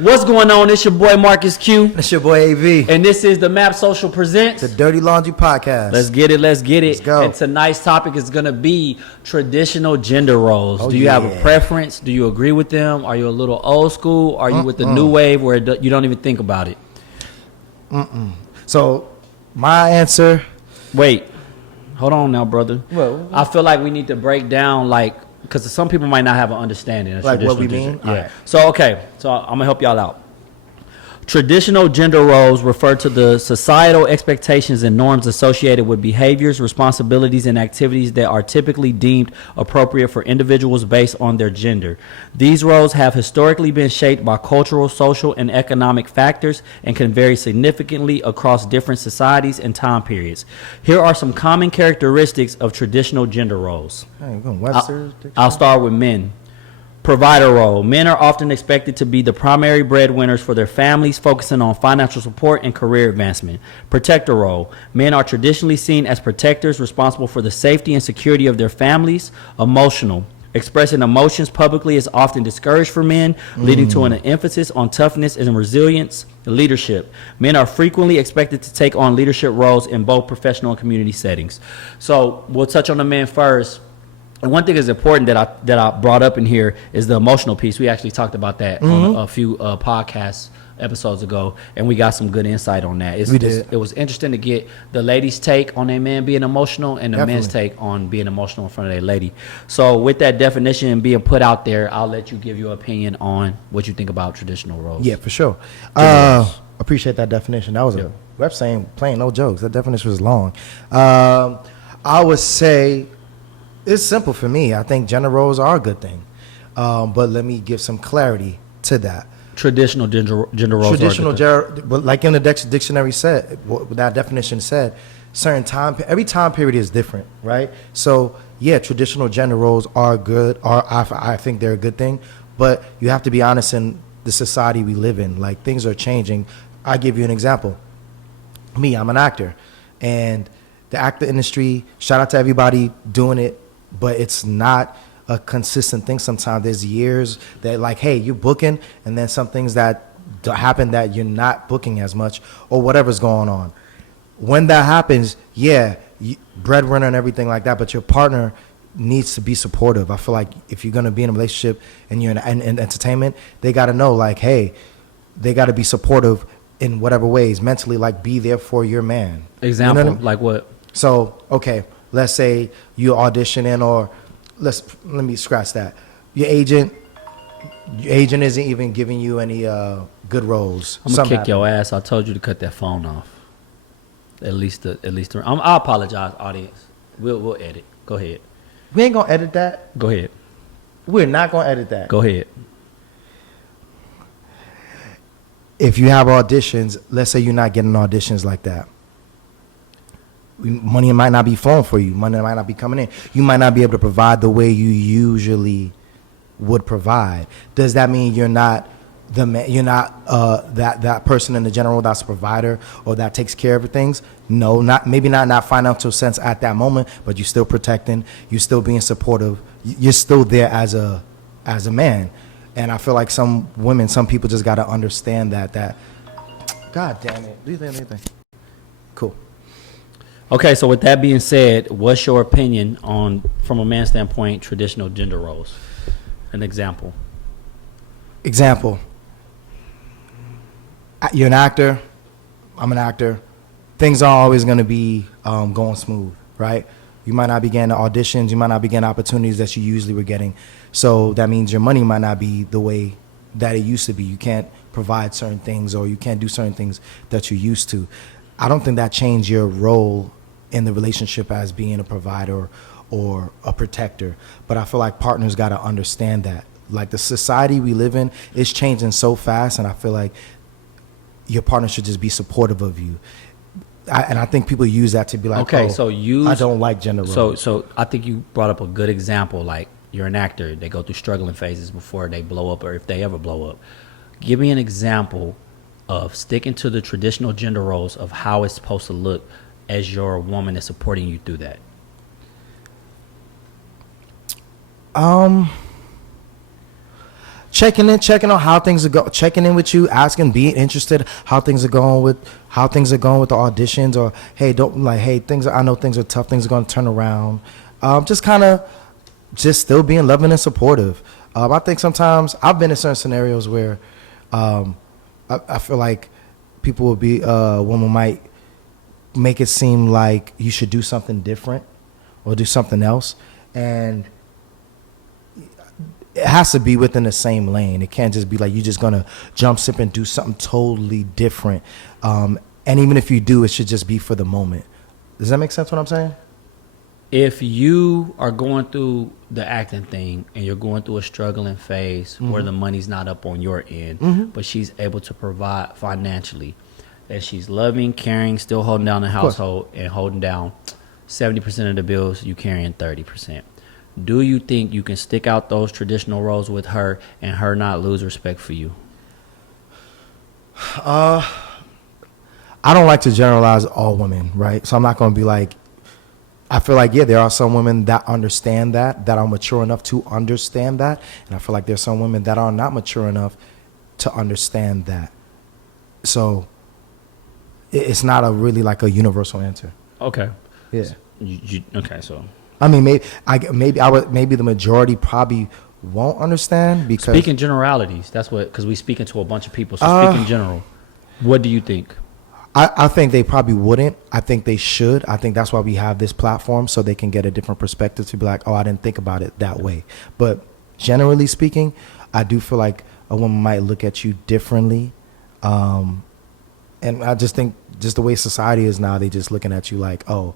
What's going on? It's your boy Marcus Q. It's your boy AV. And this is the Map Social Presents The Dirty Laundry Podcast. Let's get it. Let's go. And tonight's topic is going to be traditional gender roles. Do you have a preference? Do you agree with them? Are you a little old school? Are you with the new wave where you don't even think about it? So, my answer... Wait. Hold on now, brother. Well, I feel like we need to break down, because some people might not have an understanding of like what we traditional mean? gender. Yeah. Right. So I'm going to help y'all out. Traditional gender roles refer to the societal expectations and norms associated with behaviors, responsibilities, and activities that are typically deemed appropriate for individuals based on their gender. These roles have historically been shaped by cultural, social, and economic factors and can vary significantly across different societies and time periods. Here are some common characteristics of traditional gender roles. Hey, going Webster's dictionary? I'll start with men. Provider role. Men are often expected to be the primary breadwinners for their families, focusing on financial support and career advancement. Protector role. Men are traditionally seen as protectors responsible for the safety and security of their families. Emotional. Expressing emotions publicly is often discouraged for men, leading to an emphasis on toughness and resilience. Leadership. Men are frequently expected to take on leadership roles in both professional and community settings. So we'll touch on the men first. And one thing is important that I brought up in here is the emotional piece. We actually talked about that on a few podcast episodes ago, and we got some good insight on that. It was interesting to get the ladies' take on their man being emotional and the men's take on being emotional in front of their lady. So with that definition being put out there, I'll let you give your opinion on what you think about traditional roles. Yeah, for sure. Appreciate that definition. That was a web saying, plain no jokes. That definition was long. I would say... it's simple for me. I think gender roles are a good thing. But let me give some clarity to that. Traditional gender roles Traditional gender, but like in the dictionary said, what that definition said, every time period is different, right? So, yeah, traditional gender roles are good, I think they're a good thing. But you have to be honest in the society we live in. Like, things are changing. I give you an example. Me, I'm an actor. And the actor industry, shout out to everybody doing it, but it's not a consistent thing. Sometimes there's years that like, hey, you're booking, and then some things that happen that you're not booking as much or whatever's going on. When that happens, breadwinner and everything like that, but your partner needs to be supportive. I feel like if you're going to be in a relationship and you're in entertainment, they got to know like, hey, they got to be supportive in whatever ways, mentally, like be there for your man. Example, you know what I mean? like what? So, okay, let's say you're auditioning, or let me scratch that. Your agent isn't even giving you any good roles. I'm gonna kick your ass. I told you to cut that phone off. At least. I apologize, audience. We'll edit. Go ahead. We ain't gonna edit that. Go ahead. We're not gonna edit that. Go ahead. If you have auditions, let's say you're not getting auditions like that. Money might not be flowing for you. Money might not be coming in. You might not be able to provide the way you usually would provide. Does that mean you're not the man? You're not that person in the general that's a provider or that takes care of things? No, maybe not in that financial sense at that moment, but you're still protecting. You're still being supportive. You're still there as a man. And I feel like some people just got to understand that. God damn it! Do you think anything? Cool. Okay, so with that being said, what's your opinion on, from a man's standpoint, traditional gender roles? An example. You're an actor. I'm an actor. Things aren't always going to be going smooth, right? You might not be getting auditions. You might not be getting opportunities that you usually were getting. So that means your money might not be the way that it used to be. You can't provide certain things, or you can't do certain things that you used to. I don't think that changed your role in the relationship as being a provider or a protector. But I feel like partners got to understand that. Like, the society we live in is changing so fast, and I feel like your partner should just be supportive of you. And I think people use that to be like, I don't like gender roles. So I think you brought up a good example. Like, you're an actor. They go through struggling phases before they blow up, or if they ever blow up. Give me an example of sticking to the traditional gender roles of how it's supposed to look as your woman is supporting you through that. checking on how things are going, checking in with you, asking, being interested how things are going with the auditions, or hey, don't like, hey, I know things are tough, things are going to turn around. Just kind of just still being loving and supportive. I think sometimes I've been in certain scenarios where I feel like people will be women might make it seem like you should do something different or do something else, and it has to be within the same lane. It can't just be like you're just gonna jump ship and do something totally different. And even if you do, it should just be for the moment. Does that make sense what I'm saying? If you are going through the acting thing and you're going through a struggling phase where the money's not up on your end, but she's able to provide financially, and she's loving, caring, still holding down the household and holding down 70% of the bills, you carrying 30%. Do you think you can stick out those traditional roles with her and her not lose respect for you? I don't like to generalize all women, right? So I'm not going to be like, I feel like, yeah, there are some women that understand that are mature enough to understand that. And I feel like there's some women that are not mature enough to understand that. So it's not a really like a universal answer. Okay. Yeah. Okay, so. I mean, maybe the majority probably won't understand because Speaking generalities, that's what, because we speaking to a bunch of people. So speak in general. What do you think? I think they probably wouldn't. I think they should. I think that's why we have this platform, so they can get a different perspective to be like, oh, I didn't think about it that way. But generally speaking, I do feel like a woman might look at you differently. And I just think just the way society is now, they just looking at you like, oh,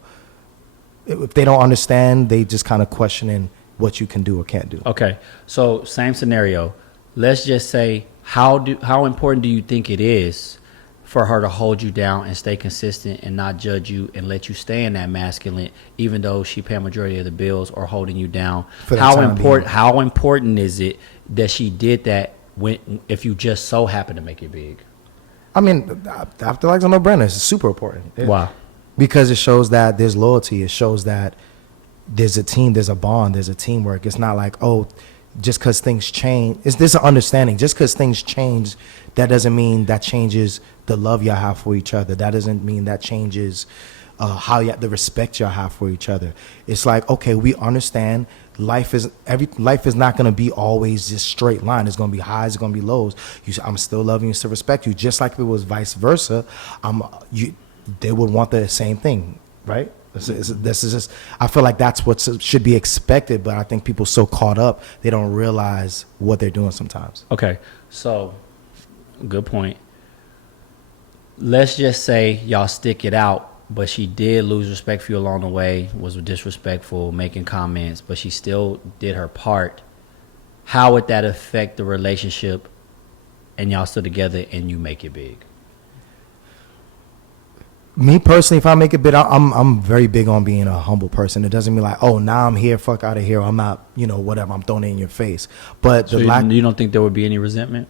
if they don't understand, they just kind of questioning what you can do or can't do. Okay, so same scenario. Let's just say, how important do you think it is for her to hold you down and stay consistent and not judge you and let you stay in that masculine, even though she pay a majority of the bills or holding you down? How important is it that she did that if you just so happen to make it big? I mean, I feel like it's a no-brainer. It's super important. Why? Because it shows that there's loyalty. It shows that there's a team, there's a bond, there's a teamwork. It's not like, oh, just because things change. There's an understanding. Just because things change, that doesn't mean that changes the love y'all have for each other. That doesn't mean that changes the respect y'all have for each other. It's like, okay, we understand life is not going to be always just straight line. It's going to be highs, it's going to be lows. I'm still loving you, still respect you. Just like if it was vice versa, they would want the same thing, right? This is just, I feel like that's what should be expected, but I think people so caught up, they don't realize what they're doing sometimes. Okay, so good point. Let's just say y'all stick it out, but she did lose respect for you along the way, was disrespectful, making comments, but she still did her part. How would that affect the relationship and y'all still together and you make it big? Me personally, if I make it big, I'm very big on being a humble person. It doesn't mean like, oh, now I'm here, fuck out of here. I'm not, whatever. I'm throwing it in your face. But so you don't think there would be any resentment?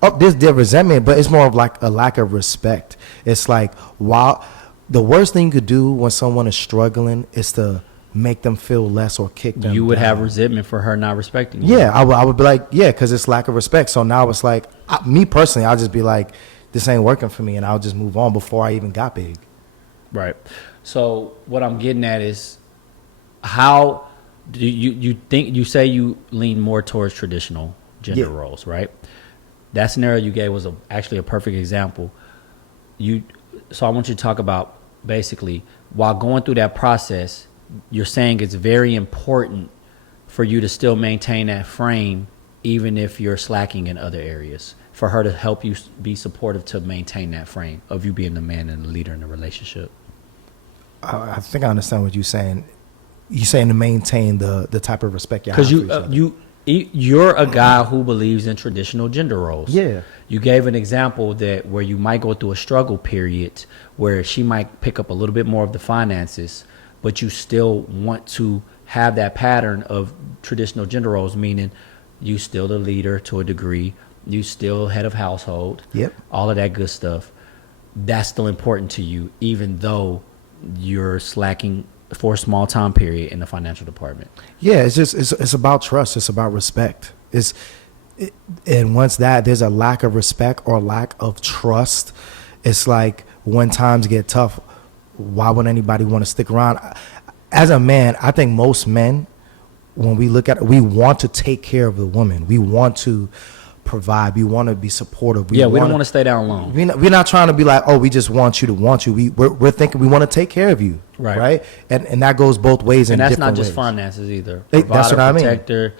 Oh, there's resentment, but it's more of like a lack of respect. It's like, while the worst thing you could do when someone is struggling is to make them feel less or kick them. You would down. have resentment for her not respecting you. Yeah, I would be like, yeah, because it's lack of respect. So now it's like, me personally, I'll just be like, this ain't working for me, and I'll just move on before I even got big. Right. So what I'm getting at is, how do you think, you say you lean more towards traditional gender roles, right? That scenario you gave was actually a perfect example. So I want you to talk about, basically, while going through that process, you're saying it's very important for you to still maintain that frame, even if you're slacking in other areas, for her to help you be supportive to maintain that frame of you being the man and the leader in the relationship. I think I understand what you're saying. You're saying to maintain the type of respect you have for each other. You're a guy who believes in traditional gender roles. Yeah. You gave an example that where you might go through a struggle period where she might pick up a little bit more of the finances, but you still want to have that pattern of traditional gender roles, meaning you still the leader to a degree, you still head of household, all of that good stuff. That's still important to you, even though you're slacking for a small time period in the financial department. Yeah, it's about trust. It's about respect. And once that, there's a lack of respect or lack of trust. It's like when times get tough, why would anybody want to stick around? As a man, I think most men, when we look at it, we want to take care of the woman. We want to provide. We want to be supportive. We don't want to stay down long. We're not trying to be like, oh, we just want you to want you. We're thinking we want to take care of you, Right. And that goes both ways. And in that's not different just ways. finances either. That's Provider, what I mean. protector,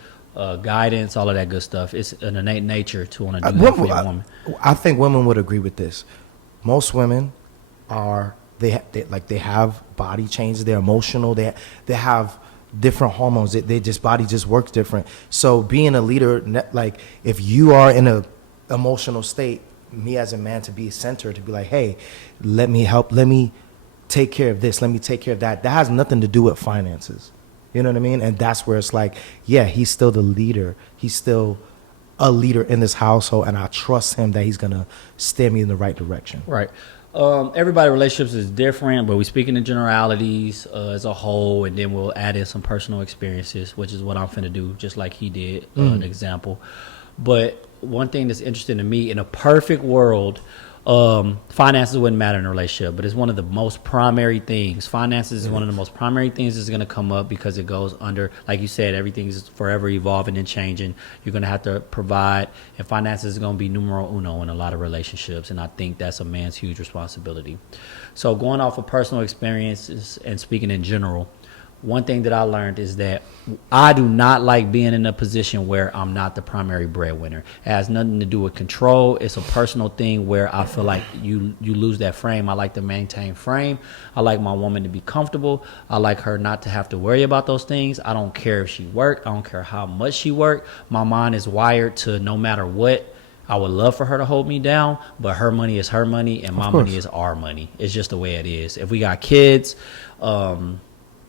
guidance, all of that good stuff. It's an innate nature to want to do that for your woman. I think women would agree with this. Most women are they have body changes. They're emotional. They have different hormones. They just body just works different. So being a leader, like if you are in a emotional state, me as a man to be centered, to be like, hey, let me help. Let me take care of this. Let me take care of that. That has nothing to do with finances. You know what I mean? And that's where it's like, yeah, he's still the leader. He's still a leader in this household, and I trust him that he's gonna steer me in the right direction. Right. Everybody relationships is different, but we speaking in generalities as a whole, and then we'll add in some personal experiences, which is what I'm finna do, just like he did, an example. But one thing that's interesting to me, in a perfect world, finances wouldn't matter in a relationship, but it's one of the most primary things. Finances is one of the most primary things that's going to come up because it goes under, like you said, everything's forever evolving and changing. You're going to have to provide, and finances is going to be numero uno in a lot of relationships, and I think that's a man's huge responsibility. So going off of personal experiences and speaking in general, one thing that I learned is that I do not like being in a position where I'm not the primary breadwinner. It has nothing to do with control. It's a personal thing where I feel like you lose that frame. I like to maintain frame. I like my woman to be comfortable. I like her not to have to worry about those things. I don't care if she work. I don't care how much she work. My mind is wired to no matter what, I would love for her to hold me down, but her money is her money and my money is our money. It's just the way it is. If we got kids,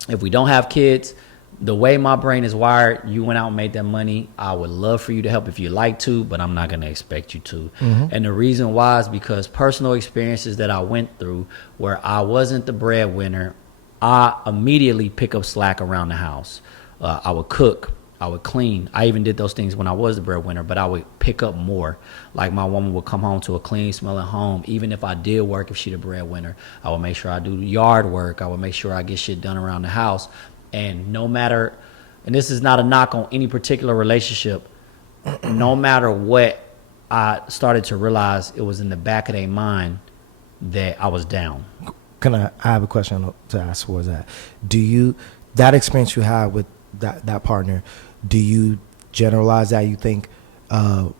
if we don't have kids, the way my brain is wired, you went out and made that money. I would love for you to help if you like to, but I'm not going to expect you to. And the reason why is because personal experiences that I went through where I wasn't the breadwinner, I immediately pick up slack around the house. I would cook. I would clean. I even did those things when I was the breadwinner, but I would pick up more. Like my woman would come home to a clean smelling home. Even if I did work, if she the breadwinner, I would make sure I do yard work. I would make sure I get shit done around the house. And no matter, and this is not a knock on any particular relationship, no matter what, I started to realize it was in the back of their mind that I was down. I have a question to ask for that. That experience you had with that partner, do you generalize that? You think all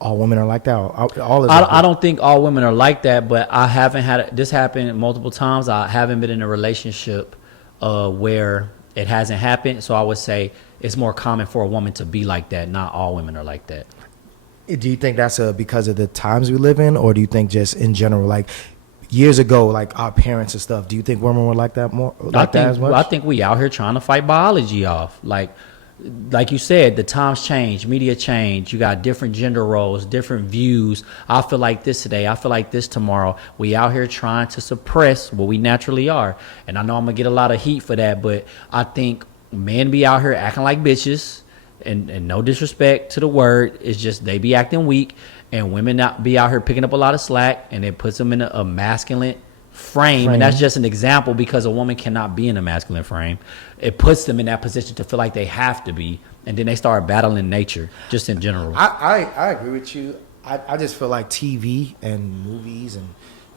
women are like that? Or all is I don't think all women are like that, but I haven't had this happen multiple times. I haven't been in a relationship where it hasn't happened. So I would say it's more common for a woman to be like that. Not all women are like that. Do you think that's because of the times we live in, or do you think just in general, like years ago, like our parents and stuff, do you think women were like that more? That as much? I think we out here trying to fight biology off. Like you said, the times change, media change. You got different gender roles, different views. I feel like this today. I feel like this tomorrow. We out here trying to suppress what we naturally are. And I know I'm going to get a lot of heat for that, but I think men be out here acting like bitches, and no disrespect to the word. It's just they be acting weak, and women not be out here picking up a lot of slack, and it puts them in a masculine frame. And that's just an example because a woman cannot be in a masculine frame. It puts them in that position to feel like they have to be, and then they start battling nature just in general. I agree with you. I just feel like TV and movies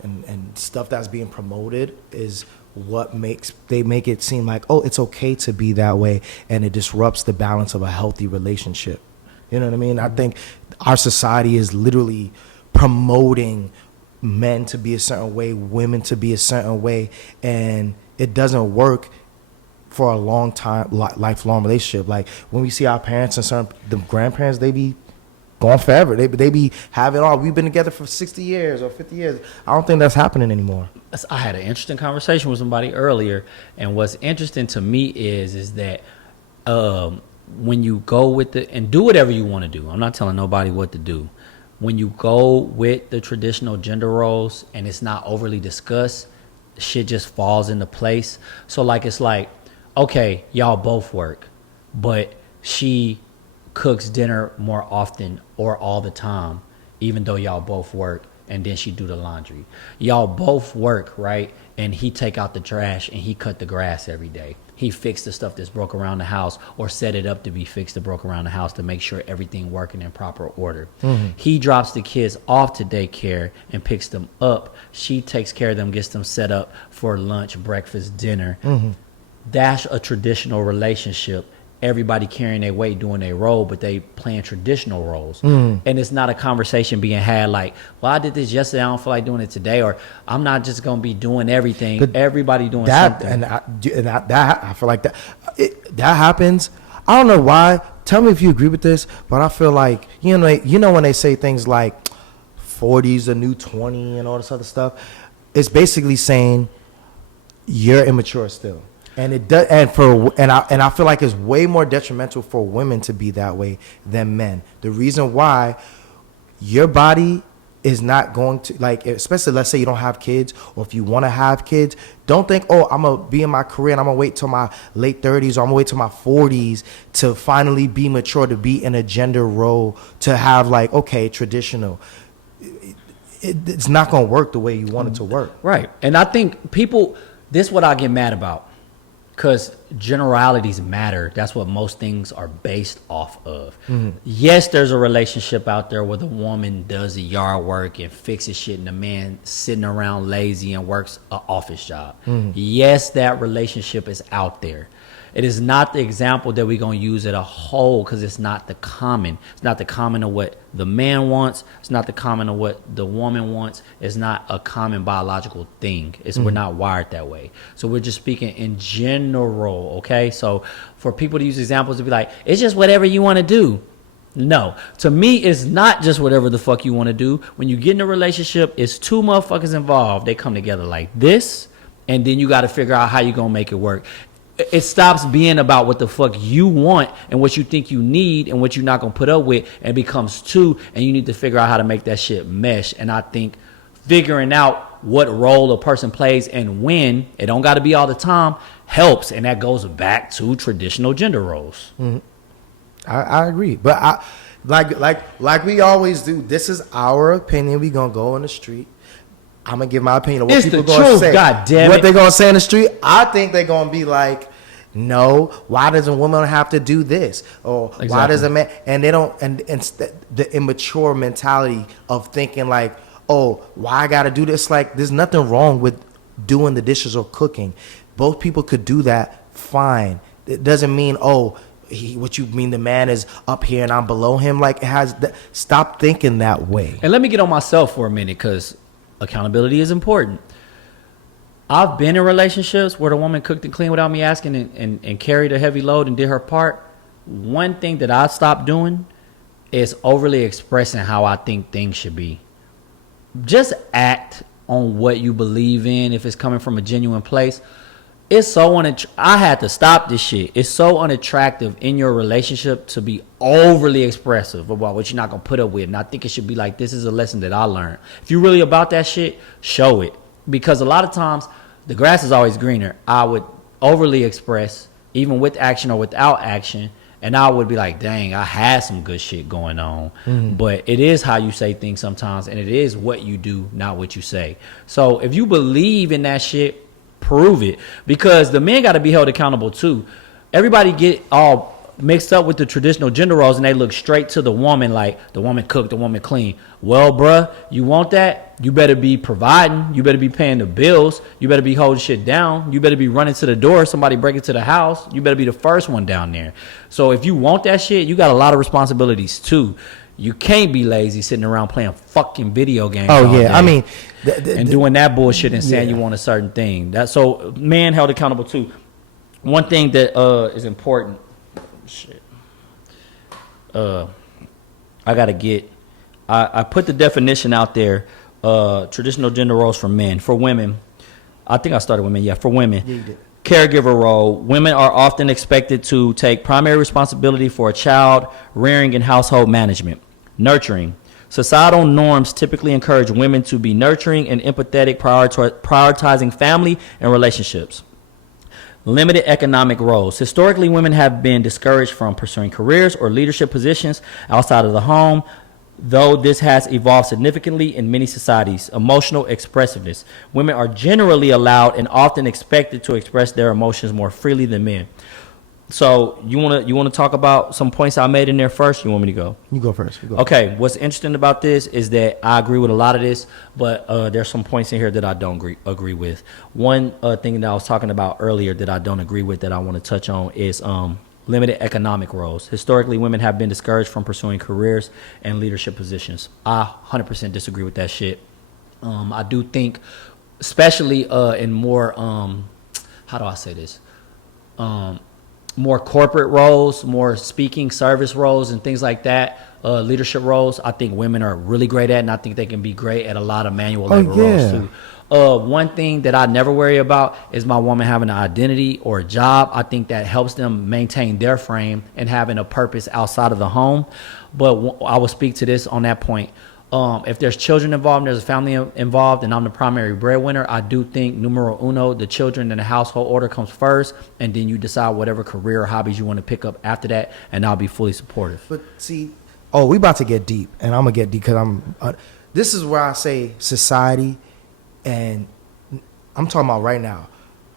and stuff that's being promoted is what make it seem like, oh, it's okay to be that way, and it disrupts the balance of a healthy relationship. You know what I mean? I think our society is literally promoting men to be a certain way, women to be a certain way, and it doesn't work for a long time, lifelong relationship. Like when we see our parents and the grandparents, they be going forever. They be having all. We've been together for 60 years or 50 years. I don't think that's happening anymore. I had an interesting conversation with somebody earlier, and what's interesting to me is that when you go with and do whatever you want to do. I'm not telling nobody what to do. When you go with the traditional gender roles and it's not overly discussed, shit just falls into place. So like it's like, okay, y'all both work, but she cooks dinner more often or all the time, even though y'all both work, and then she do the laundry. Y'all both work, right? And he take out the trash and he cut the grass every day. He fixed the stuff that's broke around the house or set it up to be fixed or broke around the house to make sure everything working in proper order. He drops the kids off to daycare and picks them up. She takes care of them, gets them set up for lunch, breakfast, dinner. That's a traditional relationship. Everybody carrying their weight, doing their role, but they playing traditional roles. And it's not a conversation being had like, well, I did this yesterday, I don't feel like doing it today, or I'm not just going to be doing everything. But everybody doing that, something. I feel like that happens. I don't know why. Tell me if you agree with this, but I feel like, you know when they say things like 40's the new 20 and all this other stuff, it's basically saying you're immature still. And it does, and I feel like it's way more detrimental for women to be that way than men. The reason why, your body is not going to, like, especially let's say you don't have kids, or if you want to have kids, don't think, oh, I'm gonna be in my career and I'm gonna wait till my late 30s or I'm gonna wait till my 40s to finally be mature, to be in a gender role, to have like, okay, traditional. It's not gonna work the way you want it to work. Right. And I think people, this is what I get mad about. Because generalities matter. That's what most things are based off of. Yes, there's a relationship out there where the woman does the yard work and fixes shit and the man sitting around lazy and works an office job. Yes, that relationship is out there. It is not the example that we're going to use as a whole, because it's not the common. It's not the common of what the man wants. It's not the common of what the woman wants. It's not a common biological thing. We're not wired that way. So we're just speaking in general, okay? So for people to use examples to be like, it's just whatever you want to do. No. To me, it's not just whatever the fuck you want to do. When you get in a relationship, it's two motherfuckers involved. They come together like this, and then you got to figure out how you're going to make it work. It stops being about what the fuck you want and what you think you need and what you're not going to put up with, and becomes two, and you need to figure out how to make that shit mesh. And I think figuring out what role a person plays and when, it don't got to be all the time, helps. And that goes back to traditional gender roles. I agree. But I like we always do, this is our opinion. We going to go on the street. I'm gonna give my opinion of what It's people the gonna truth, say. God damn what it. they're gonna say in the street. I think they're gonna be like, no, why does a woman have to do this? Or why does a man? And they don't. And the immature mentality of thinking like, oh, why I gotta do this? Like, there's nothing wrong with doing the dishes or cooking. Both people could do that fine. It doesn't mean, oh, what you mean the man is up here and I'm below him. Like, it has. Stop thinking that way. And let me get on myself for a minute, because accountability is important. I've been in relationships where the woman cooked and cleaned without me asking, and carried a heavy load and did her part. One thing that I stopped doing is overly expressing how I think things should be. Just act on what you believe in if it's coming from a genuine place. It's so I had to stop this shit. It's so unattractive in your relationship to be overly expressive about what you're not gonna put up with. And I think it should be like, this is a lesson that I learned. If you're really about that shit, show it. Because a lot of times the grass is always greener. I would overly express, even with action or without action, and I would be like, dang, I had some good shit going on. But it is how you say things sometimes, and it is what you do, not what you say. So if you believe in that shit, prove it. Because the men got to be held accountable too. Everybody get all mixed up with the traditional gender roles, and they look straight to the woman, like the woman cook, the woman clean. Well, bruh, you want that? You better be providing. You better be paying the bills. You better be holding shit down. You better be running to the door. Somebody break into the house. You better be the first one down there. So if you want that shit, you got a lot of responsibilities too. You can't be lazy sitting around playing fucking video games. Oh all yeah, day. I mean, and doing that bullshit and saying you want a certain thing. That so man held accountable too. One thing that is important. Shit. I gotta get. I put the definition out there. Traditional gender roles for men. For women, I think I started with men. Yeah, for women. Yeah, you did. Caregiver role. Women are often expected to take primary responsibility for a child, rearing, and household management. Nurturing. Societal norms typically encourage women to be nurturing and empathetic, prioritizing family and relationships. Limited economic roles. Historically, women have been discouraged from pursuing careers or leadership positions outside of the home, though this has evolved significantly in many societies. Emotional expressiveness. Women are generally allowed and often expected to express their emotions more freely than men. So you wanna talk about some points I made in there first? You want me to go? You go first. You go. Okay, what's interesting about this is that I agree with a lot of this, but there's some points in here that I don't agree with. One thing that I was talking about earlier that I don't agree with that I want to touch on is limited economic roles. Historically, women have been discouraged from pursuing careers and leadership positions. I 100% disagree with that shit. I do think, especially in more, how do I say this? More corporate roles, more speaking service roles and things like that, leadership roles, I think women are really great at, and I think they can be great at a lot of manual labor roles too. One thing that I never worry about is my woman having an identity or a job. I think that helps them maintain their frame and having a purpose outside of the home. But I will speak to this on that point. If there's children involved, there's a family involved, and I'm the primary breadwinner, I do think numero uno, the children and the household order comes first, and then you decide whatever career or hobbies you want to pick up after that, and I'll be fully supportive. But see, we about to get deep, and I'm gonna get deep because this is where I say society, and I'm talking about right now.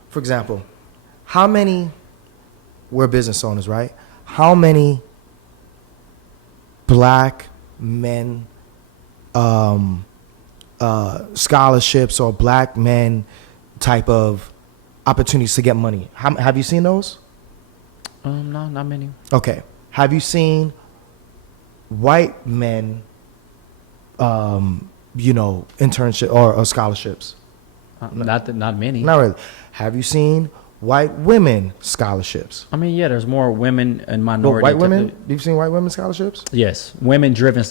For example, how many, we're business owners, right? How many black men scholarships or black men type of opportunities to get money? Have you seen those? No, not many. Okay. Have you seen white men, internship or scholarships? Not many. Not really. Have you seen white women scholarships? I mean, yeah, there's more women and Well, minority. white women? You've seen white women scholarships? Yes, women-driven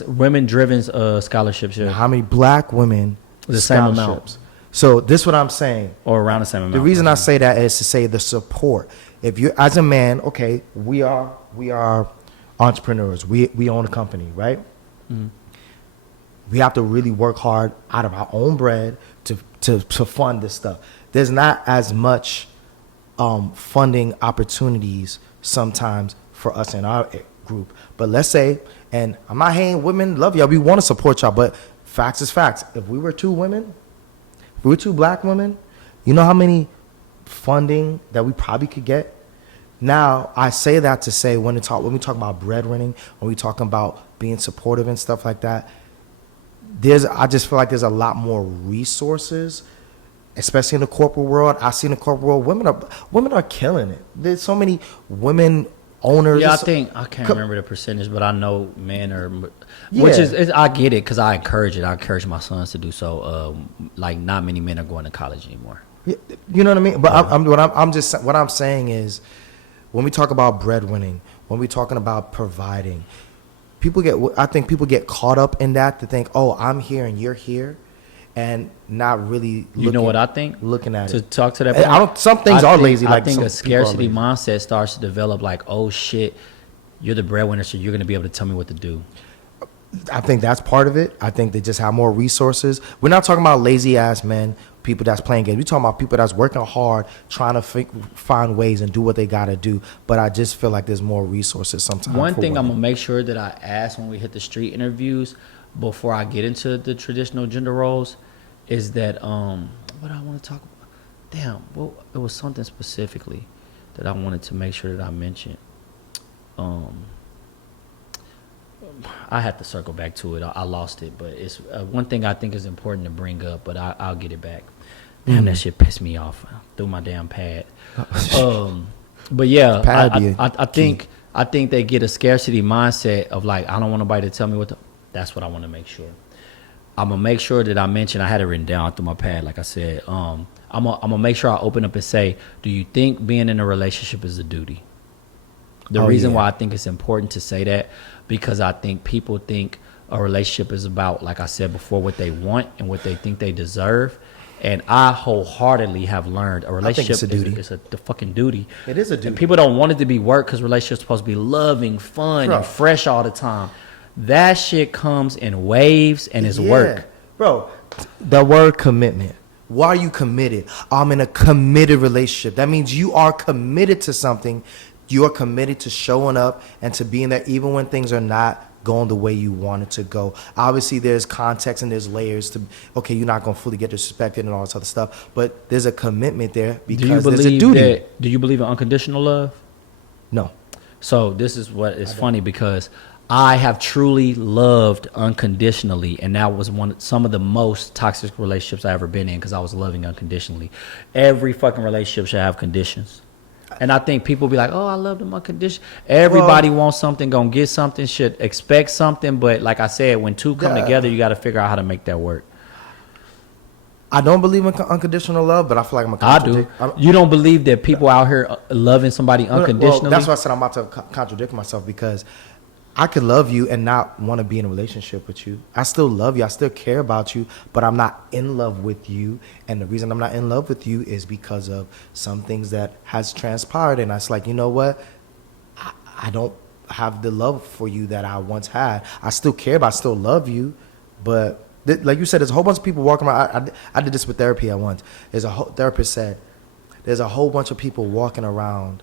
scholarships. Yeah, How many black women The same amount. scholarships? So this is what I'm saying. or around the same amount. The reason I say that is to say the support. If you, as a man, okay, we are entrepreneurs. We own a company, right? Mm-hmm. We have to really work hard out of our own bread to fund this stuff. There's not as much funding opportunities sometimes for us in our group. But let's say, and I'm not hating women, love y'all, we want to support y'all, but facts is facts. If we were two women, if we were two black women, you know how many funding that we probably could get? Now, I say that to say when we talk about breadwinning, when we talking about being supportive and stuff like that, I just feel like there's a lot more resources, especially in the corporate world. I see in the corporate world, women are killing it. There's so many women owners. Yeah, I can't remember the percentage, but I know men are, Yeah. which is I get it because I encourage it. I encourage my sons to do so. Like not many men are going to college anymore. You know what I mean? But what I'm saying is, when we talk about breadwinning, when we're talking about providing, I think people get caught up in that to think, oh, I'm here and you're here, and not really. You know what I think? Looking at to it. talk to that. And Point, some things are lazy. I Like think some a people are scarcity lazy. mindset starts to develop. Like, oh shit, you're the breadwinner, so you're going to be able to tell me what to do. I think that's part of it. I think they just have more resources. We're not talking about lazy ass men, people that's playing games. We're talking about people that's working hard, trying to find ways and do what they got to do. But I just feel like there's more resources sometimes. One for thing I'm women. gonna make sure that I ask when we hit the street interviews before I get into the traditional gender roles is that what I want to talk about. Damn, well, it was something specifically that I wanted to make sure that I mentioned. I have to circle back to it. I lost it, but it's one thing I think is important to bring up. But I'll get it back. Damn, that shit pissed me off. I threw my damn pad. But yeah, I think they get a scarcity mindset of like, I don't want nobody to tell me what to. That's what I want to make sure. I'm gonna make sure that I mention. I had it written down through my pad, like I said. I'm gonna make sure I open up and say, do you think being in a relationship is a duty? The reason why I think it's important to say that, because I think people think a relationship is about, like I said before, what they want and what they think they deserve. And I wholeheartedly have learned a relationship it's a duty. is the fucking duty. It is a duty. And people don't want it to be work because relationships supposed to be loving, fun, Bro. and fresh all the time. That shit comes in waves and is work. Bro, the word commitment. Why are you committed? I'm in a committed relationship. That means you are committed to something. You are committed to showing up and to being there even when things are not going the way you want it to go. Obviously, there's context and there's layers to, okay, you're not going to fully get disrespected and all this other stuff, but there's a commitment there because there's a duty. Do you believe in unconditional love? No. So this is what is funny because I have truly loved unconditionally, and that was some of the most toxic relationships I ever been in because I was loving unconditionally. Every fucking relationship should have conditions. And I think people be like, oh, I love them unconditional. Everybody wants something, gonna get something, should expect something. But like I said, when two come together, you got to figure out how to make that work. I don't believe in unconditional love, but I feel like I'm a I do. You don't believe that people out here loving somebody unconditionally? Well, that's why I said I'm about to contradict myself because I could love you and not want to be in a relationship with you. I still love you. I still care about you, but I'm not in love with you. And the reason I'm not in love with you is because of some things that has transpired. And it's like, you know what? I don't have the love for you that I once had. I still care about, I still love you. But like you said, there's a whole bunch of people walking around. I did this with therapy at once. Therapist said, there's a whole bunch of people walking around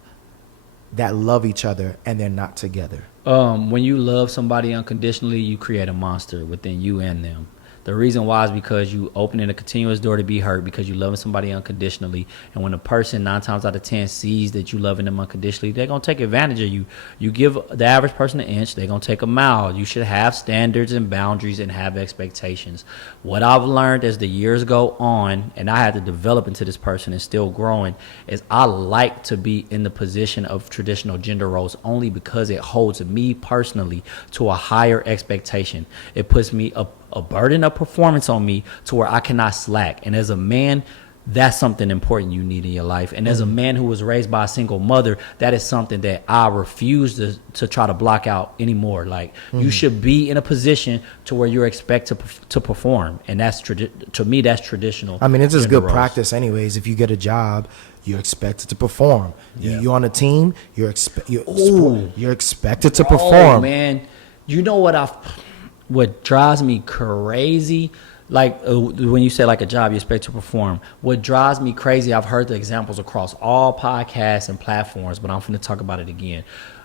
that love each other and they're not together. When you love somebody unconditionally, you create a monster within you and them. The reason why is because you opening a continuous door to be hurt because you loving somebody unconditionally. And when a person 9 times out of 10 sees that you loving them unconditionally, they're going to take advantage of you. You give the average person an inch, they're going to take a mile. You should have standards and boundaries and have expectations. What I've learned as the years go on, and I had to develop into this person and still growing, is I like to be in the position of traditional gender roles only because it holds me personally to a higher expectation. It puts me a burden of performance on me to where I cannot slack. And as a man, that's something important you need in your life. And as a man who was raised by a single mother, that is something that I refuse to try to block out anymore. Like, you should be in a position to where you're expected to perform. And that's, to me, that's traditional. I mean, it's just good roles. practice anyways. If you get a job, you're expected to perform. Yeah. You're on a team, you're expected to Oh, perform. man. You know what drives me crazy? Like when you say like a job you expect to perform, what drives me crazy, I've heard the examples across all podcasts and platforms, but I'm going to talk about it again.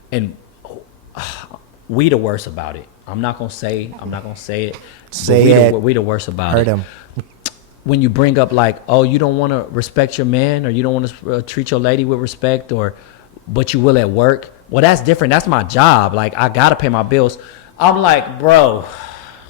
And we the worst about it. I'm not going to say it. Say it. We the worst about Heard it. him. When you bring up like, oh, you don't want to respect your man, or you don't want to treat your lady with respect, but you will at work. Well, that's different. That's my job. Like, I got to pay my bills. I'm like, bro.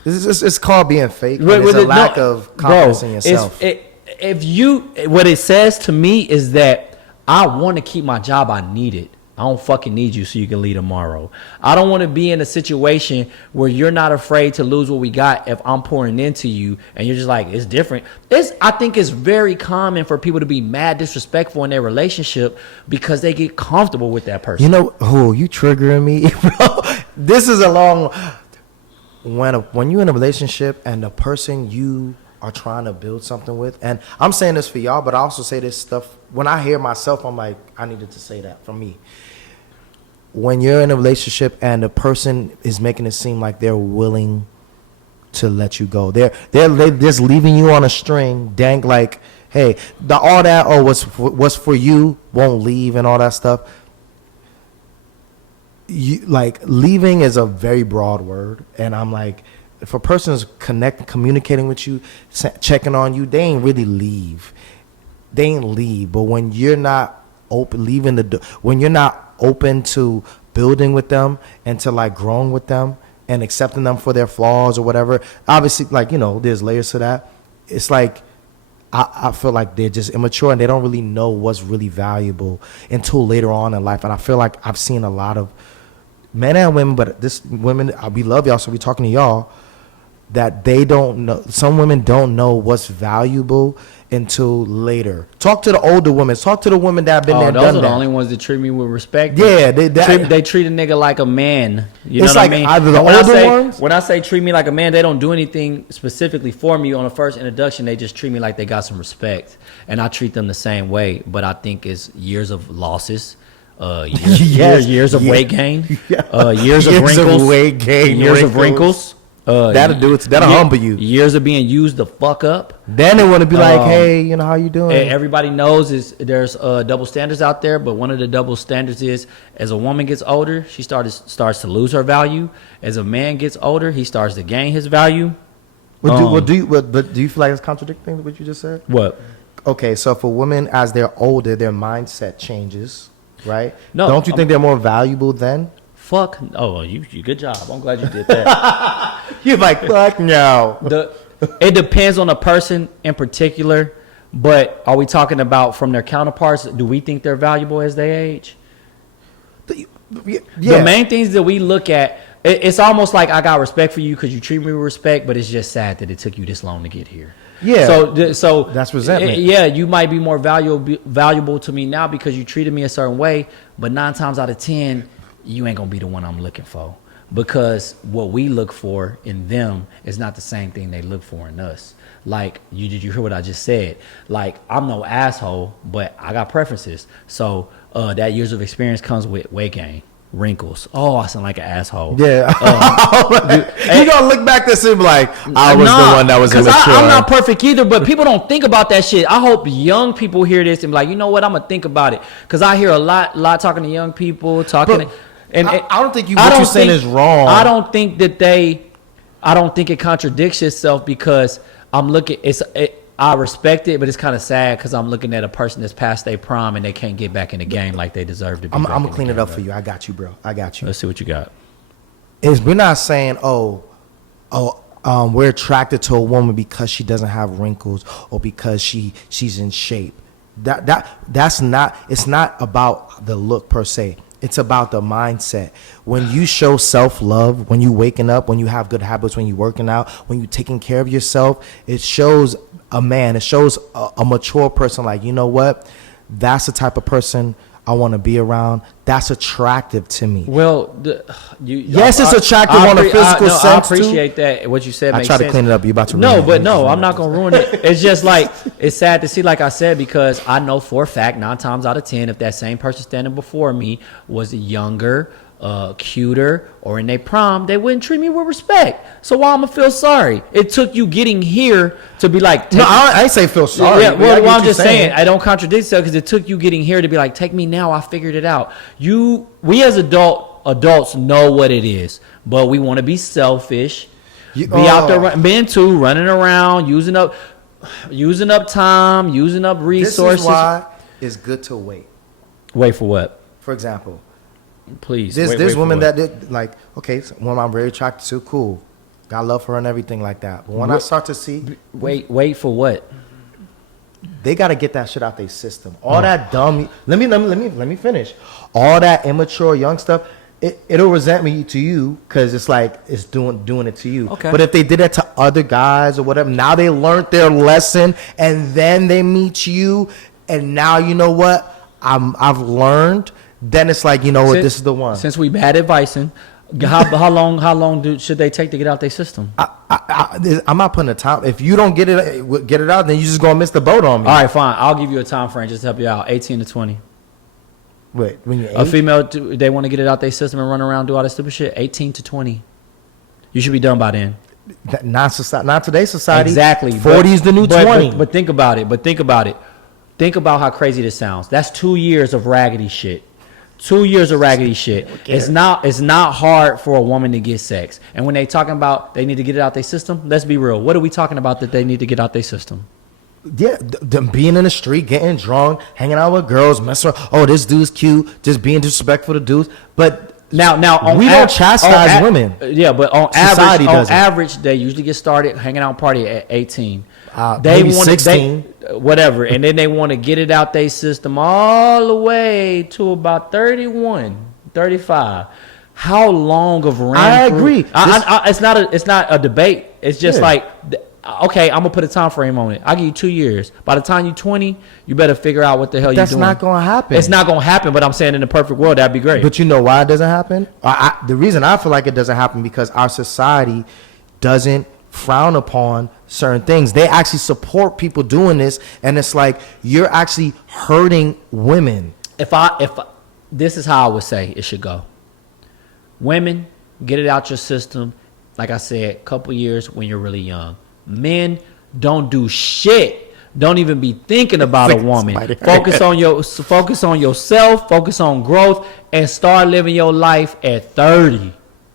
It's called being fake. And it's a lack of confidence in yourself. What it says to me is that I want to keep my job. I need it. I don't fucking need you so you can leave tomorrow. I don't want to be in a situation where you're not afraid to lose what we got if I'm pouring into you and you're just like, it's different. I think it's very common for people to be mad disrespectful in their relationship because they get comfortable with that person. You know, you triggering me, bro. This is a long... When you're in a relationship and the person you are trying to build something with, and I'm saying this for y'all, but I also say this stuff when I hear myself, I'm like, I needed to say that for me. When you're in a relationship and the person is making it seem like they're willing to let you go, they're just leaving you on a string, dang, like, hey, all that what's for you won't leave and all that stuff. Leaving is a very broad word, and I'm like, if a person is communicating with you, checking on you, they ain't really leave. They ain't leave. But when you're not open, when you're not open to building with them and to like growing with them and accepting them for their flaws or whatever, obviously, like, you know, there's layers to that. It's like, I feel like they're just immature and they don't really know what's really valuable until later on in life. And I feel like I've seen a lot of men and women, but we love y'all, so we talking to y'all, that they don't know. Some women don't know what's valuable until later. Talk to the older women. Talk to the women that have been there, done that. Those are the only ones that treat me with respect. Yeah, they treat a nigga like a man. You know it's what like I mean? either the older ones. When I say treat me like a man, they don't do anything specifically for me on the first introduction. They just treat me like they got some respect, and I treat them the same way. But I think it's years of losses. Years of weight gain, years of wrinkles, weight gain, years of wrinkles, That'll do it. That'll humble you. Years of being used the fuck up. Then they want to be like, hey, you know, how you doing? Everybody knows there's double standards out there, but one of the double standards is as a woman gets older, she starts to lose her value. As a man gets older, he starts to gain his value. But do you feel like it's contradicting what you just said? What? Okay, so for women, as they're older, their mindset changes, right? No, Don't you think they're more valuable then? Fuck. Oh, you good job. I'm glad you did that. You're like, fuck no. It depends on the person in particular, but are we talking about from their counterparts? Do we think they're valuable as they age? Yeah. The main things that we look at, it's almost like I got respect for you because you treat me with respect, but it's just sad that it took you this long to get here. Yeah. So that's resentment. Yeah, you might be more valuable to me now because you treated me a certain way, but 9 times out of 10, you ain't gonna be the one I'm looking for, because what we look for in them is not the same thing they look for in us. Like, did you hear what I just said? Like, I'm no asshole, but I got preferences. So that years of experience comes with weight gain, wrinkles. Oh, I sound like an asshole. Yeah. You gonna look back this and be like, I was the one that was immature. I'm not perfect either, but people don't think about that shit. I hope young people hear this and be like, you know what, I'm gonna think about it. Because I hear a lot talking to young people, talking. And I don't think what you're saying is wrong. I don't think it contradicts itself, because I'm looking. I respect it, but it's kind of sad because I'm looking at a person that's past their prime and they can't get back in the game like they deserve to be. I'm gonna clean it up for you. I got you, bro. I got you. Let's see what you got. We're not saying, we're attracted to a woman because she doesn't have wrinkles or because she's in shape. That's not. It's not about the look per se. It's about the mindset. When you show self-love, when you waking up, when you have good habits, when you working out, when you taking care of yourself, it shows a man, it shows a mature person like, you know what? That's the type of person I want to be around. That's attractive to me. Well, yes, it's attractive on a physical sense. I appreciate that. What you said makes sense. I try to clean it up. You about to ruin it. No, I'm not gonna ruin it. It's just like, it's sad to see, like I said, because I know for a fact 9 times out of 10, if that same person standing before me was younger, cuter, or in their prime, they wouldn't treat me with respect. So why I'm gonna feel sorry? It took you getting here to be like, no, I ain't say feel sorry. Yeah, well, I'm just saying, I don't contradict it, because it took you getting here to be like, take me now, I figured it out. We as adults know what it is, but we want to be selfish, out there, men too, running around, using up time, using up resources. This is why it's good to wait. Wait for what? For example, please. There's women that did, like, okay, so one I'm very attracted to, cool, got love for her and everything like that. But when I start to see, wait for what? They got to get that shit out their system. All that dumb. Let me finish. All that immature young stuff. It'll resent me to you because it's like it's doing it to you. Okay. But if they did that to other guys or whatever, now they learned their lesson and then they meet you, and now you know what I've learned. Then it's like, you know what, this is the one. Since we bad advising, how long should they take to get out their system? I'm not putting a time. If you don't get it out, then you just gonna miss the boat on me. All right, fine. I'll give you a time frame just to help you out. 18 to 20. Wait, when you're 8? A female, they want to get it out their system and run around, do all that stupid shit. 18 to 20. You should be done by then. Not today's society. Exactly. 40 is the new 20. But think about it. Think about how crazy this sounds. That's 2 years of raggedy shit. 2 years of raggedy shit. It's not hard for a woman to get sex. And when they talking about they need to get it out their system, let's be real. What are we talking about that they need to get out their system? Yeah, them being in the street, getting drunk, hanging out with girls, messing around. Oh, this dude's cute. Just being disrespectful to dudes. But now we don't chastise women. Yeah, but on average, they usually get started hanging out party at 18. Maybe 16. Whatever, and then they want to get it out their system all the way to about 31, 35. How long of run? I agree. It's not a debate. It's just like, okay, I'm gonna put a time frame on it. I'll give you 2 years. By the time you're 20, you better figure out what the hell you're doing. That's not gonna happen. It's not gonna happen. But I'm saying in the perfect world, that'd be great. But you know why it doesn't happen? The reason I feel like it doesn't happen because our society doesn't frown upon certain things. They actually support people doing this, and it's like you're actually hurting women. If this is how I would say it should go. Women, get it out your system like I said, couple years when you're really young. Men don't do shit. Don't even be thinking about a woman. Focus on yourself, focus on growth, and start living your life at 30.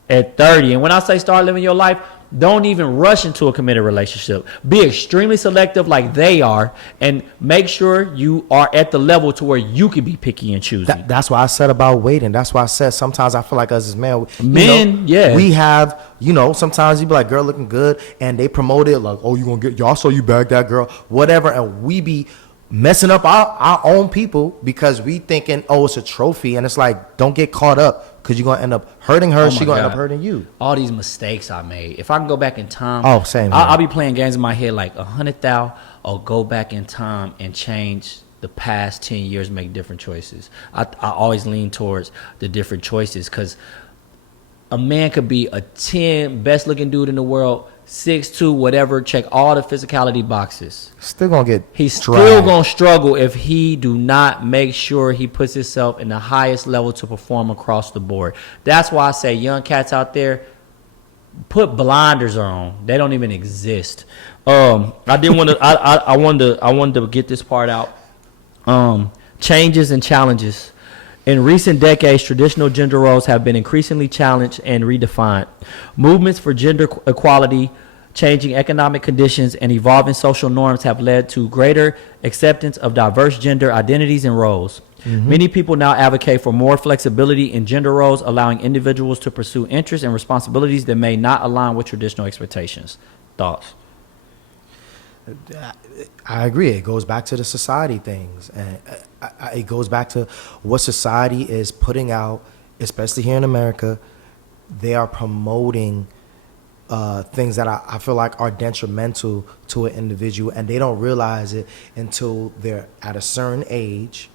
At 30. And when I say start living your life, don't even rush into a committed relationship. Be extremely selective like they are, and make sure you are at the level to where you can be picky and choosy. That's why I said about waiting. That's why I said sometimes I feel like us as men, Yeah. we have, sometimes you be like, girl looking good, and they promote it like, oh, you gonna get, y'all saw you bag that girl, whatever, and we be messing up our own people because we thinking, oh, it's a trophy, and it's like, don't get caught up because you're gonna end up hurting her, she gonna end up hurting you. All these mistakes I made. If I can go back in time, same. I'll be playing games in my head like 100,000, or go back in time and change the past 10 years, make different choices. I always lean towards the different choices because a man could be a 10 best looking dude in the world, 6'2", whatever, check all the physicality boxes. Still gonna get He's dragged. still gonna struggle if he do not make sure he puts himself in the highest level to perform across the board. That's why I say young cats out there, put blinders on. They don't even exist. I didn't want to. I wanted to get this part out. Changes and challenges. In recent decades, traditional gender roles have been increasingly challenged and redefined. Movements for gender equality, changing economic conditions, and evolving social norms have led to greater acceptance of diverse gender identities and roles. Many people now advocate for more flexibility in gender roles, allowing individuals to pursue interests and responsibilities that may not align with traditional expectations. Thoughts? I agree. It goes back to the society things, and it goes back to what society is putting out, especially here in America. They are promoting things that I feel like are detrimental to an individual, and they don't realize it until they're at a certain age.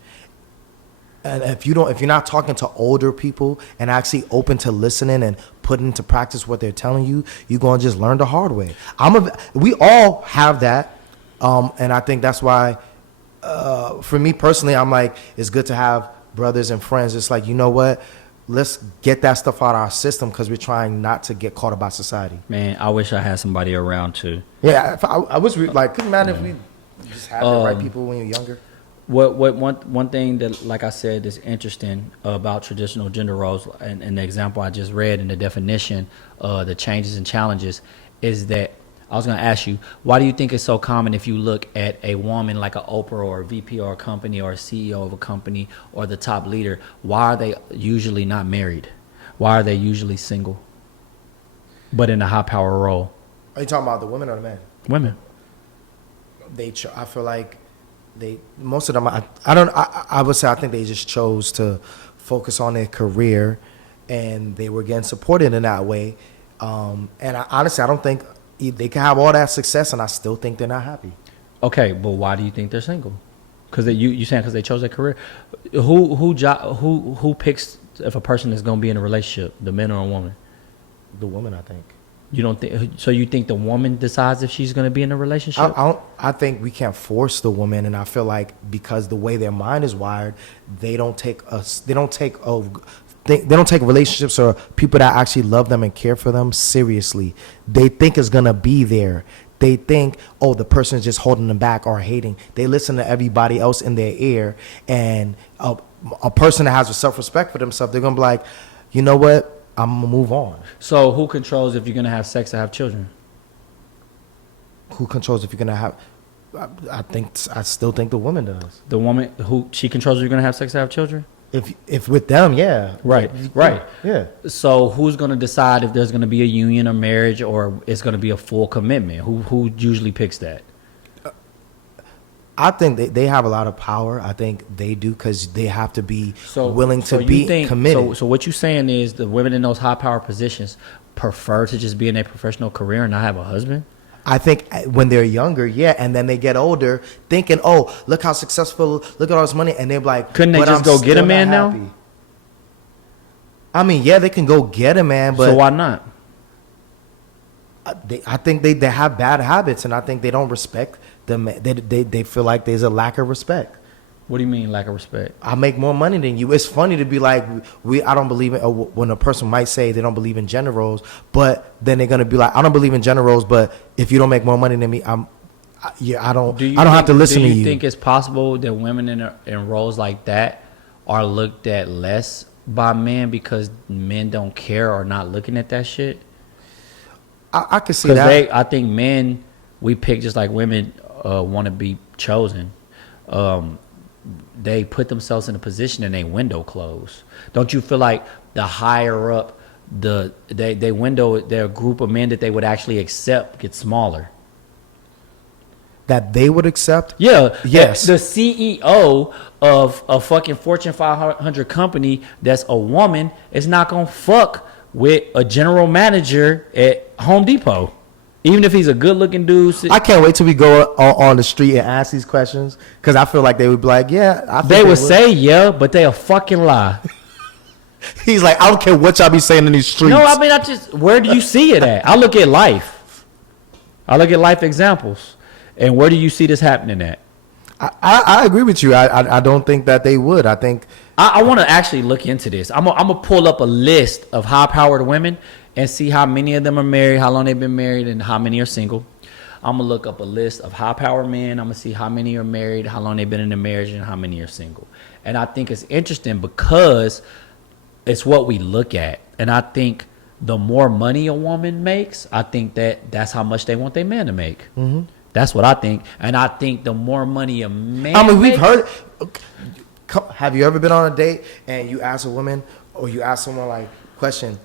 And if you're not talking to older people and actually open to listening and putting into practice what they're telling you, you're gonna just learn the hard way. We all have that, and I think that's why, for me personally, I'm like, it's good to have brothers and friends. It's like, you know what? Let's get that stuff out of our system because we're trying not to get caught up by society. Man, I wish I had somebody around too. Yeah, I wish like, couldn't imagine if we just had the right people when you're younger. One thing that, like I said, is interesting about traditional gender roles, and the example I just read in the definition, the changes and challenges, is that I was going to ask you, why do you think it's so common if you look at a woman like an Oprah or a VP or a company or a CEO of a company or the top leader, why are they usually not married? Why are they usually single, but in a high power role? Are you talking about the women or the men? Women. I feel like most of them, I would say I think they just chose to focus on their career, and they were getting supported in that way. And honestly, I don't think they can have all that success, and I still think they're not happy. Okay, but why do you think they're single? Because you saying because they chose their career? Who picks if a person is going to be in a relationship, the man or a woman? The woman, I think. You don't think so? You think the woman decides if she's going to be in a relationship? I think we can't force the woman, and I feel like because the way their mind is wired, they don't take relationships or people that actually love them and care for them seriously. They think it's gonna be there. They think, oh, the person is just holding them back or hating. They listen to everybody else in their ear, and a person that has a self-respect for themselves, they're gonna be like, you know what? I'm gonna move on. So who controls if you're gonna have sex or have children? Who controls if you're gonna have? I still think the woman does. The woman she controls if you're gonna have sex or have children. If with them, yeah. Right. Yeah. So who's gonna decide if there's gonna be a union or marriage or it's gonna be a full commitment? Who usually picks that? I think they have a lot of power. I think they do because they have to be willing to be committed. So what you're saying is the women in those high power positions prefer to just be in a professional career and not have a husband? I think when they're younger, yeah, and then they get older, thinking, "Oh, look how successful! Look at all this money," and they're like, "Couldn't they just go get a man now?" I mean, yeah, they can go get a man, but so why not? I think they have bad habits, and I think they don't respect them. They feel like there's a lack of respect. What do you mean lack of respect? I make more money than you. It's funny to be like, I don't believe in, when a person might say they don't believe in gender roles, but then they're going to be like, I don't believe in gender roles, but if you don't make more money than me, I don't have to listen to you. Do you think it's possible that women in roles like that are looked at less by men because men don't care or not looking at that shit? I can see that. Because I think men, we pick just like women want to be chosen. They put themselves in a position and they window close. Don't you feel like the higher up they window, their group of men that they would actually accept gets smaller? That they would accept? Yeah. Yes. The CEO of a fucking Fortune 500 company that's a woman is not going to fuck with a general manager at Home Depot. Even if he's a good-looking dude. I can't wait till we go on the street and ask these questions, because I feel like they would be like, yeah. I think they would say, yeah, but they a fucking lie. He's like, I don't care what y'all be saying in these streets. No, I mean, where do you see it at? I look at life. I look at life examples. And where do you see this happening at? I agree with you. I don't think that they would. I think I want to actually look into this. I'm gonna pull up a list of high-powered women and see how many of them are married, how long they've been married, and how many are single. I'm gonna look up a list of high-powered men. I'm gonna see how many are married, how long they've been in a marriage, and how many are single. And I think it's interesting because it's what we look at. And I think the more money a woman makes, I think that's how much they want their man to make. Mm-hmm. That's what I think. And I think the more money a man makes. we've heard. Have you ever been on a date and you ask a woman or you ask someone like, question,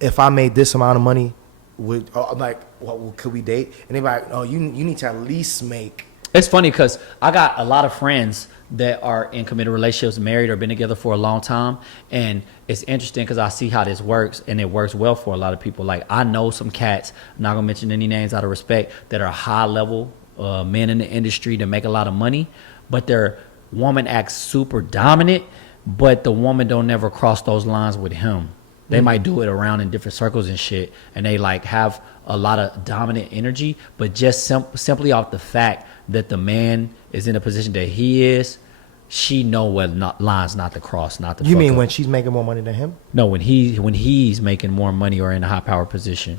if I made this amount of money, could we date? And they're like, oh, you need to at least make. It's funny because I got a lot of friends that are in committed relationships, married or been together for a long time. And it's interesting because I see how this works, and it works well for a lot of people. Like, I know some cats, I'm not going to mention any names out of respect, that are high-level men in the industry that make a lot of money, but their woman acts super dominant, but the woman don't never cross those lines with him. They might do it around in different circles and shit, and they like have a lot of dominant energy, but just simply off the fact that the man is in a position that he is, she know what lines not to cross, not to. You mean up. when she's making more money than him? No, when he's making more money or in a high power position.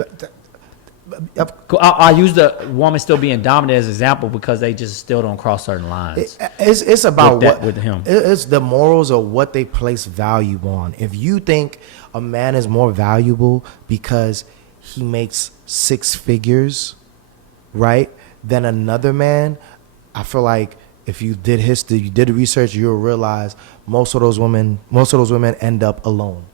I use the woman still being dominant as an example because they just still don't cross certain lines. It's about with him. It's the morals of what they place value on. If you think a man is more valuable because he makes 6 figures, right, than another man, I feel like if you did history, you did research, you'll realize most of those women end up alone.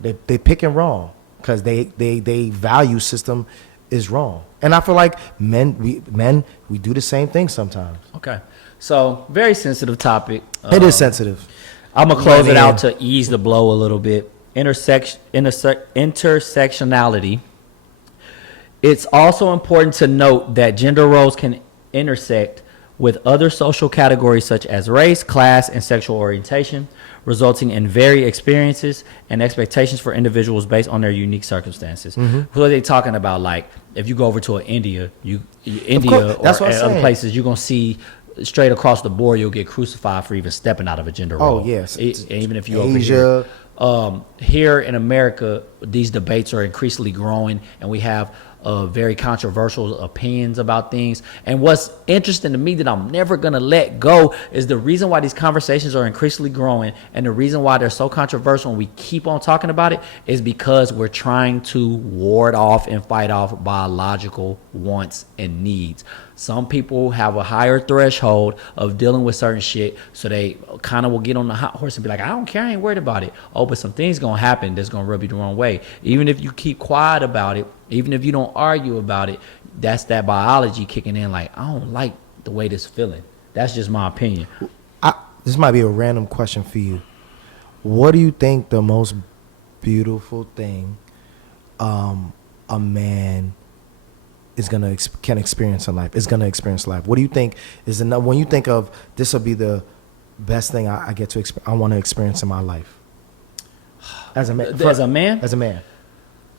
They picking wrong because they value system is wrong. And I feel like men we do the same thing sometimes. Okay, so very sensitive topic. It is sensitive. I'm gonna close it out to ease the blow a little bit. Intersectionality. It's also important to note that gender roles can intersect with other social categories such as race, class, and sexual orientation, resulting in varied experiences and expectations for individuals based on their unique circumstances. Mm-hmm. Who are they talking about? Like, if you go over to India, India or other places, you're going to see straight across the board, you'll get crucified for even stepping out of a gender role. Oh, yes. Even if you Asia. Over here. Here in America, these debates are increasingly growing, and we have very controversial opinions about things. And what's interesting to me that I'm never going to let go is the reason why these conversations are increasingly growing, and the reason why they're so controversial and we keep on talking about it is because we're trying to ward off and fight off biological wants and needs. Some people have a higher threshold of dealing with certain shit, so they kind of will get on the hot horse and be like, I don't care, I ain't worried about it. Oh, but some things going to happen that's going to rub you the wrong way. Even if you keep quiet about it, even if you don't argue about it, that's that biology kicking in like, I don't like the way this feeling. That's just my opinion. This might be a random question for you. What do you think the most beautiful thing a man can experience in life? Is gonna experience life. What do you think is enough when you think of this will be the best thing I get to I want to experience in my life as a man? As a man? As a man.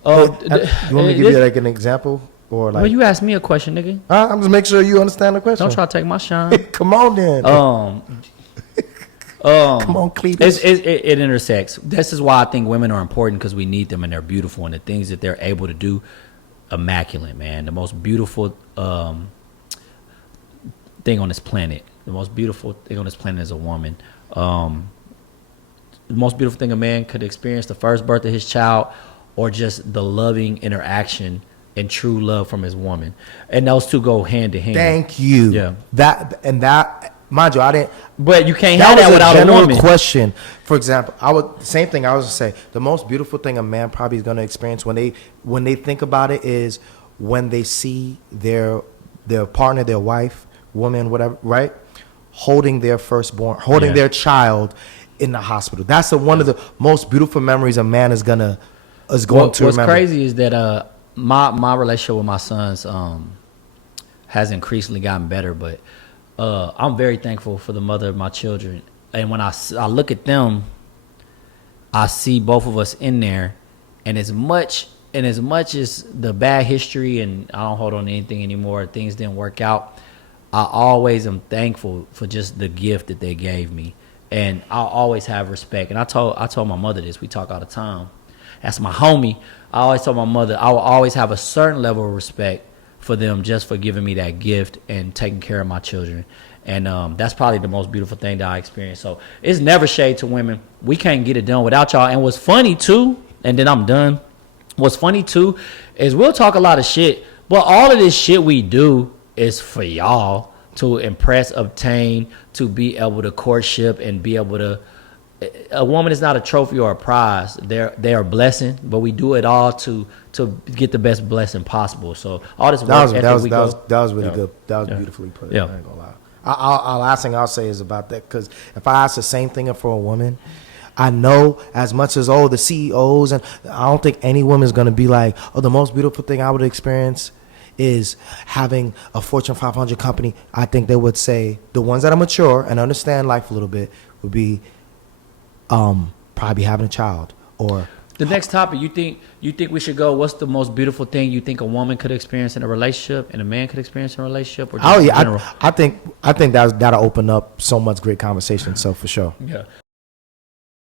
Oh, you want me to give you like an example? or Well, like? you asked me a question, nigga. I'm just making sure you understand the question. Don't try to take my shine. Come on, then. Come on, Cletus. It intersects. This is why I think women are important, because we need them and they're beautiful, and the things that they're able to do, immaculate, man. The most beautiful thing on this planet. The most beautiful thing on this planet is a woman. The most beautiful thing a man could experience, the first birth of his child, or just the loving interaction and true love from his woman. And those two go hand in hand. Thank you. Yeah. That, mind you, I didn't. But you can't That have was that without a general woman. question. For example, same thing I was gonna say. The most beautiful thing a man probably is gonna experience when they think about it is when they see their partner, their wife, woman, whatever, right, holding their firstborn, holding their child in the hospital. That's one of the most beautiful memories a man is going to What's remember. crazy is that my relationship with my sons has increasingly gotten better, but I'm very thankful for the mother of my children. And when I look at them, I see both of us in there, and as much as the bad history and I don't hold on to anything anymore, things didn't work out, I always am thankful for just the gift that they gave me, and I'll always have respect. And I told my mother this. We talk all the time. That's my homie. I always told my mother I will always have a certain level of respect for them just for giving me that gift and taking care of my children. And that's probably the most beautiful thing that I experienced. So it's never shade to women. We can't get it done without y'all. And what's funny too, and then I'm done. What's funny too is we'll talk a lot of shit, but all of this shit we do is for y'all to impress, obtain, to be able to courtship and be able to. A woman is not a trophy or a prize. They are a blessing, but we do it all to get the best blessing possible. So all this work That was really good. That was beautifully put. Yeah. I ain't gonna lie. Our last thing I'll say is about that, because if I ask the same thing for a woman, I know as much as the CEOs, and I don't think any woman is gonna be like, oh, the most beautiful thing I would experience is having a Fortune 500 company. I think they would say, the ones that are mature and understand life a little bit, would be probably having a child. Or the next topic, you think we should go, what's the most beautiful thing you think a woman could experience in a relationship and a man could experience in a relationship, or just in general? I think that'll open up so much great conversation. So for sure. Yeah.